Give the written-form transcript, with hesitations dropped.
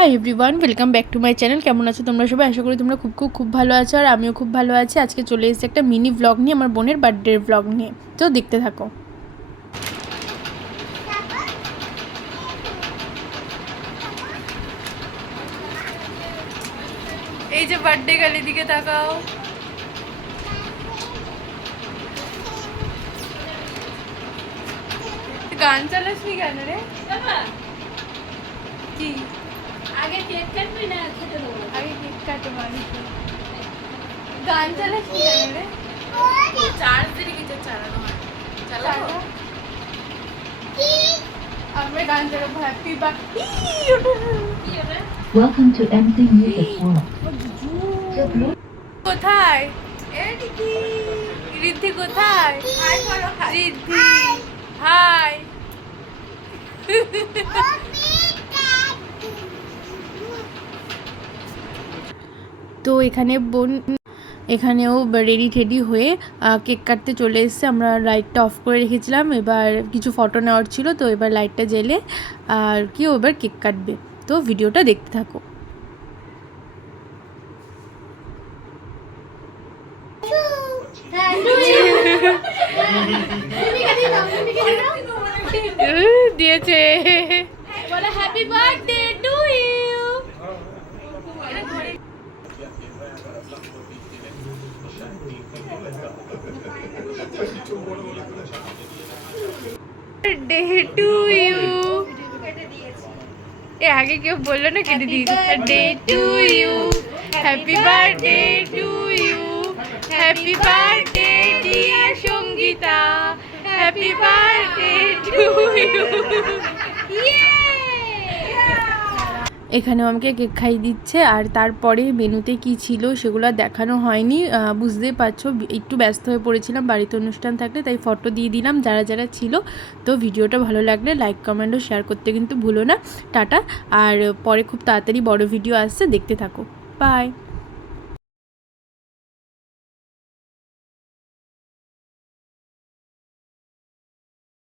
Hi everyone, welcome back to my channel. কেমন আছো তোমরা সবাই? আশা করি তোমরা খুব ভালো আছো, আর আমিও খুব ভালো আছি। আজকে চলে এসেছি একটা মিনি ব্লগ নিয়ে, আমার বোনের বার্থডের ব্লগ নিয়ে। তো দেখতে থাকো। এই যে বার্থডে গালের দিকে তাকাও। গান চালাসনি কেন রে? কি আগে কেক কাটবি না খেতে দেবো? আগে কেক কাটো মানে গান চালাসনি কেন রে? চার্জ দিলে কিছু চালানো হয়। চালাবো আমরা গান চালাবো। Happy birthday. Welcome to MC Music World. কোথায় রিদ্ধি? রিদ্ধি কোথায়? হাই বলো। রিদ্ধি হাই। তো এখানেও রেডি টেডি হয়ে কেক কাটতে চলে এসেছে। আমরা লাইটটা অফ করে রেখেছিলাম, এবার কিছু ফটো নেওয়ার ছিল, তো এবার লাইটটা জ্বেলে আর কি এবার কেক কাটবে। তো ভিডিওটা দেখতে থাকো। দিয়েছে বলে happy birthday to you. Birthday to you. এ আগে কেউ বললো না, কেটে দিই। Birthday to you, happy birthday to you, happy birthday dear Sangeeta, happy birthday to you. এখানেও আমাকে কেক খাইয়ে দিচ্ছে, আর তারপরে মেনুতে কি ছিল সেগুলো দেখানো হয়নি। বুঝতেই পারছো একটু ব্যস্ত হয়ে পড়েছিলাম, বাড়িতে অনুষ্ঠান থাকলে, তাই ফটো দিয়ে দিলাম যারা যারা ছিল। তো ভিডিওটা ভালো লাগলে লাইক কমেন্ট ও শেয়ার করতে কিন্তু ভুলো না। টাটা। আর পরে খুব তাড়াতাড়ি বড় ভিডিও আসছে, দেখতে থাকো। বাই।